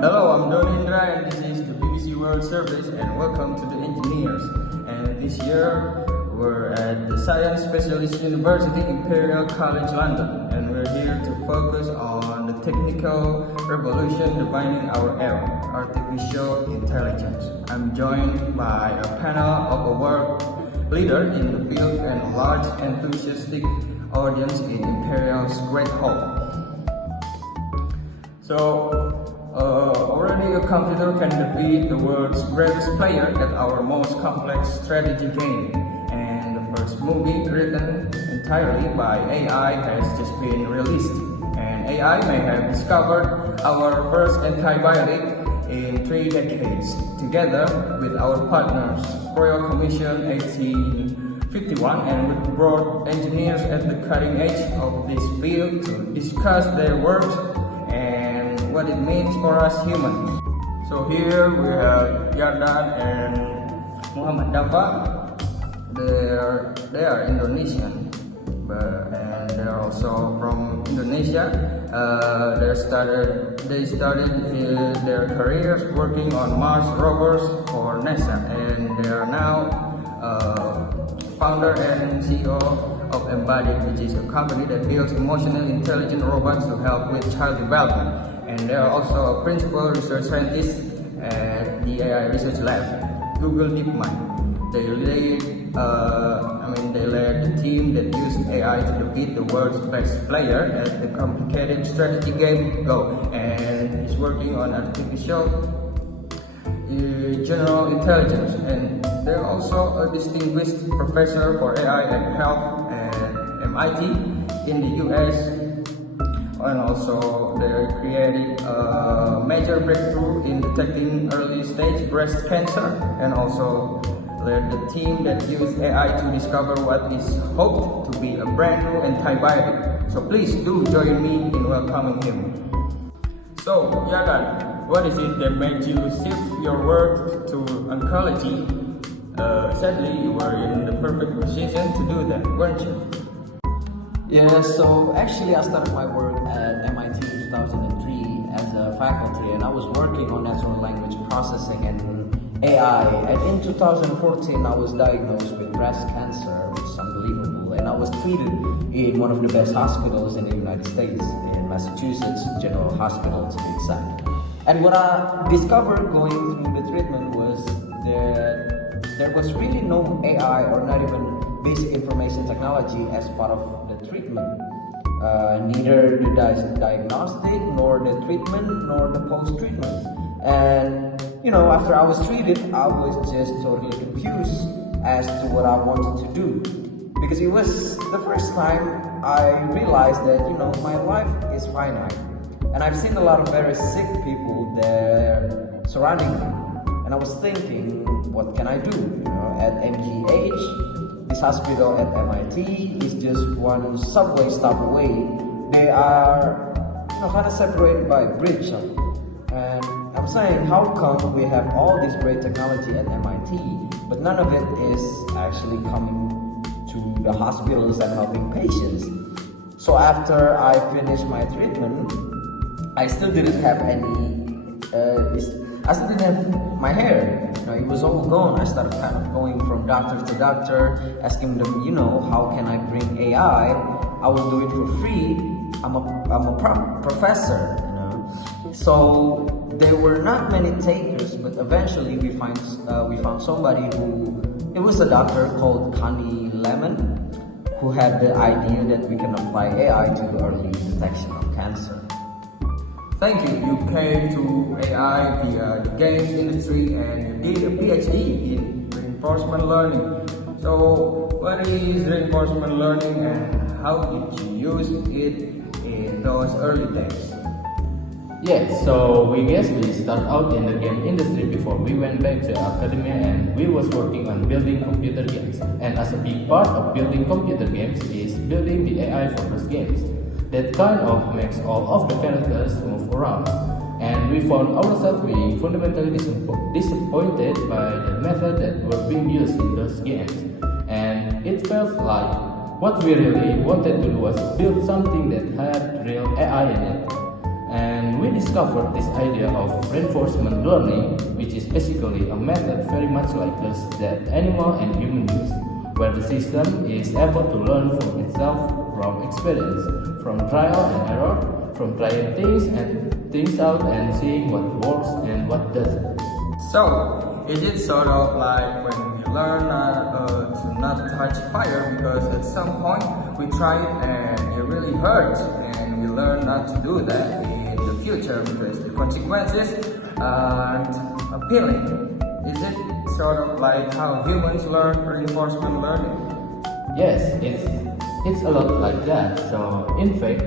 Hello, I'm Dhony and this is the BBC World Service and welcome to the engineers. And this year we're at the Science Specialist University, Imperial College London, and we're here to focus on the technical revolution defining our era, artificial intelligence. I'm joined by a panel of a world leader in the field and a large enthusiastic audience in Imperial's Great Hall. Already a computer can defeat the world's greatest player at our most complex strategy game, and the first movie written entirely by AI has just been released, and AI may have discovered our first antibiotic in 3 decades, together with our partners, Royal Commission 1851, and we brought engineers at the cutting edge of this field to discuss their work and what it means for us humans. So here we have Yardan and Daffa. They are Indonesian, and they're also from Indonesia. They started their careers working on Mars rovers for NASA, and they are now founder and CEO of Embodied, which is a company that builds emotionally intelligent robots to help with child development. And they are also a principal research scientist at the AI Research Lab, Google DeepMind. They led the team that used AI to defeat the world's best player at the complicated strategy game Go, and is working on artificial general intelligence. And they're also a distinguished professor for AI and health at MIT in the US, and also they created a major breakthrough in detecting early stage breast cancer, and also led the team that used AI to discover what is hoped to be a brand new antibiotic. So please do join me in welcoming him. So Yardan, what is it that made you shift your work to oncology? Sadly, you were in the perfect position to do that, weren't you? Yeah, so actually I started my work at MIT in 2003 as a faculty, and I was working on natural language processing and AI, and in 2014 I was diagnosed with breast cancer, which is unbelievable, and I was treated in one of the best hospitals in the United States, in Massachusetts General Hospital to be exact. And what I discovered going through the treatment was that there was really no AI or not even basic information technology as part of the treatment. Neither the diagnostic, nor the treatment, nor the post-treatment. And after I was treated, I was just totally confused as to what I wanted to do. Because it was the first time I realized that, my life is finite. And I've seen a lot of very sick people there surrounding me. And I was thinking, what can I do? At MGH, this hospital at MIT is just one subway stop away. They are, kind of separated by a bridge. And I'm saying, how come we have all this great technology at MIT, but none of it is actually coming to the hospitals and helping patients? So after I finished my treatment, I still didn't have I still didn't have my hair. It was all gone. I started kind of going from doctor to doctor, asking them, how can I bring AI? I will do it for free. I'm a professor, So there were not many takers, but eventually we found somebody who, it was a doctor called Connie Lemon, who had the idea that we can apply AI to the early detection of cancer. Thank you. You came to AI via the games industry and you did a PhD in reinforcement learning. So what is reinforcement learning and how did you use it in those early days? Yeah, so we start out in the game industry before we went back to academia, and we was working on building computer games. And as a big part of building computer games is building the AI for those games. That kind of makes all of the characters move around. And we found ourselves being fundamentally disappointed by the method that were being used in those games. And it felt like what we really wanted to do was build something that had real AI in it. And And we discovered this idea of reinforcement learning, which is basically a method very much like those that animal and human use, where the system is able to learn from itself from experience, from trial and error, from trying things out and seeing what works and what doesn't. So, is it sort of like when we learn to not touch fire because at some point we try it and it really hurts, and we learn not to do that in the future because the consequences aren't appealing? Is it sort of like how humans learn reinforcement learning? Yes, it's a lot like that. So, in fact,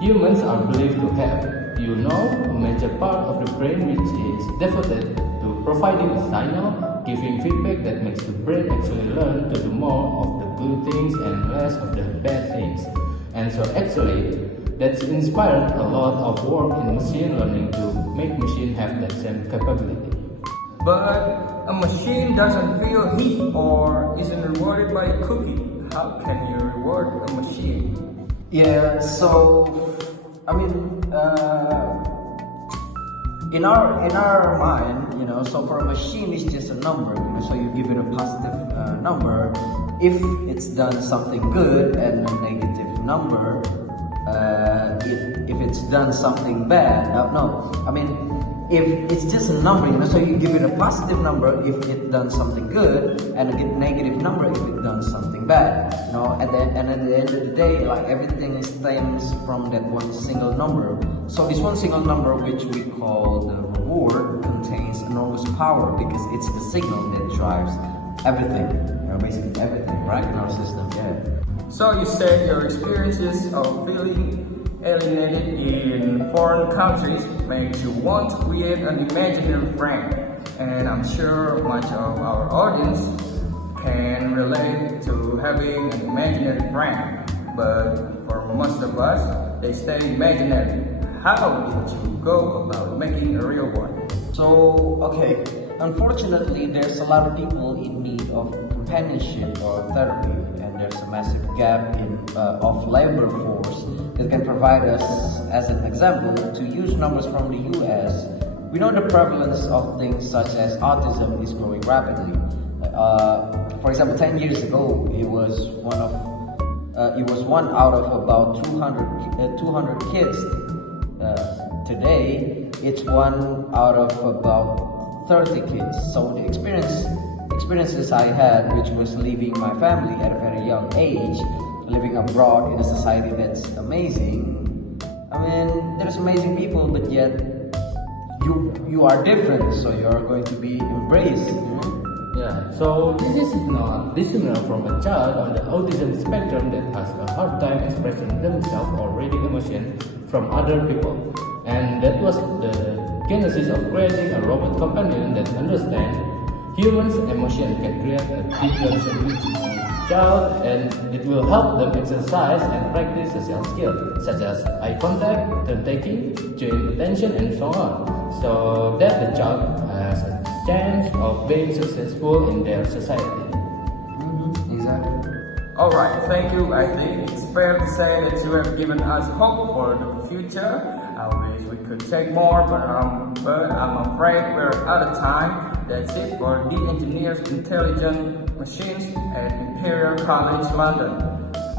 humans are believed to have, a major part of the brain which is devoted to providing a signal, giving feedback that makes the brain actually learn to do more of the good things and less of the bad things. And so actually, that's inspired a lot of work in machine learning to make machine have that same capability. But a machine doesn't feel heat or isn't rewarded by a cookie. How can you reward a machine? Yeah, so I mean, in our mind, so for a machine, it's just a number. So you give it a positive number if it's done something good, and a negative number if it's done something bad. No, I mean, if it's just a number, so you give it a positive number if it done something good, and a negative number if it done something bad. At the end of the day, like, everything stems from that one single number. So this one single number, which we call the reward, contains enormous power because it's the signal that drives everything, basically everything, right, in our system. Yeah. So you said your experiences of feeling alienated in foreign countries makes you want to create an imaginary friend, and I'm sure much of our audience can relate to having an imaginary friend, but for most of us, they stay imaginary. How did you go about making a real one? So, okay, unfortunately, there's a lot of people in need of companionship or therapy, and there's a massive gap of labor force that can provide us. As an example, to use numbers from the US, we know the prevalence of things such as autism is growing rapidly. For example, 10 years ago, it was one out of about 200 kids. Today, it's one out of about 30 kids. So the experiences I had, which was leaving my family at a very young age, living abroad in a society that's amazing. I mean, there's amazing people, but yet you are different, so you are going to be embraced. Yeah, so this is not dissimilar from a child on the autism spectrum that has a hard time expressing themselves or reading emotion from other people. And that was the genesis of creating a robot companion that understands humans' emotion, can create a deeper language child, and it will help them exercise and practice social skills such as eye contact, turn taking, joint attention, and so on, so that the child has a chance of being successful in their society. Exactly. Alright, thank you. I think it's fair to say that you have given us hope for the future. I wish we could take more, but I'm afraid we're out of time. That's it for the Engineers Intelligent Machines at Imperial College London.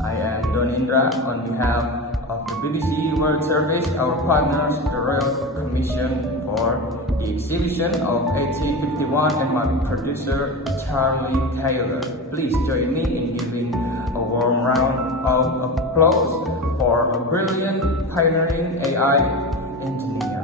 I am Dhony on behalf of the BBC World Service, our partners, the Royal Commission for the Exhibition of 1851, and my producer Charlie Taylor. Please join me in giving a warm round of applause for a brilliant pioneering AI engineer.